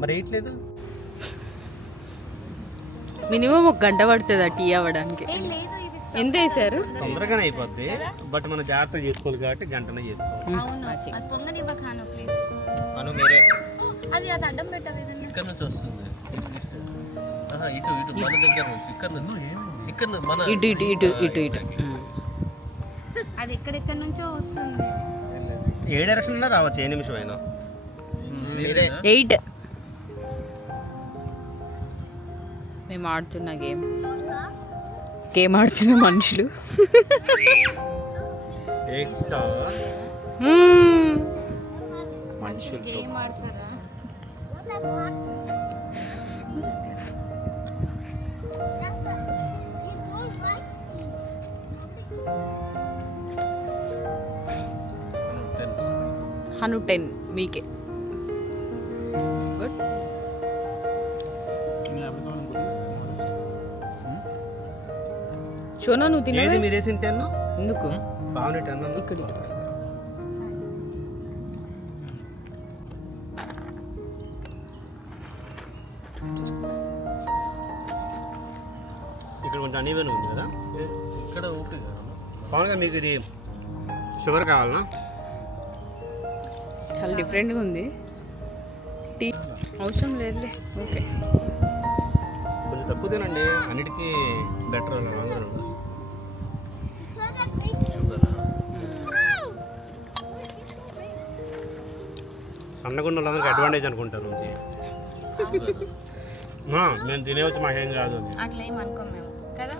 మరి వేయట్లేదు. మినిమం 1 గంట పడుతుంది టీ అవ్వడానికి. ఎంత వేసారు? తొందరగానే అయిపోద్ది, బట్ మనం జాగ్రత్తగా చేసుకోవాలి కాబట్టి గంటనే చేసుకోవాలి. ఇక్కడ నుంచి వస్తుంది, ఇటు మన దగ్గర నుంచి, ఇక్కడ నుంచి మన ఇటు అది ఎక్కడెక్కడ నుంచో వస్తుంది. ఏ డైరెక్షన్ రావచ్చు, ఏ నిమిషం అయినా. 8 మేము ఆడుతున్న గేమ్ ఆడుతున్న మనుషులు. గేమ్ ఆడుతారా? హను 10 మీకే. గుడ్. షోనా నువ్వు తినేది మీరు వేసిన 10 ఎందుకు? బాగుంది 10 ఇక్కడ ఇక్కడ కొంచెం అన్ఈవెన్ ఉంది కదా. ఇక్కడ ఓకే. పవన్గా మీకు ఇది షుగర్ కావాలనా? చాలా డిఫరెంట్గా ఉంది. టీ అవసరం లేదులే. ఓకే, కొంచెం తక్కువ తినండి, అన్నిటికీ బెటర్. సన్నగుండ వాళ్ళందరికీ అడ్వాంటేజ్ అనుకుంటాను. మేము తినేవచ్చు, మాకేం కాదు అట్లా ఏం అనుకోం మేము కదా.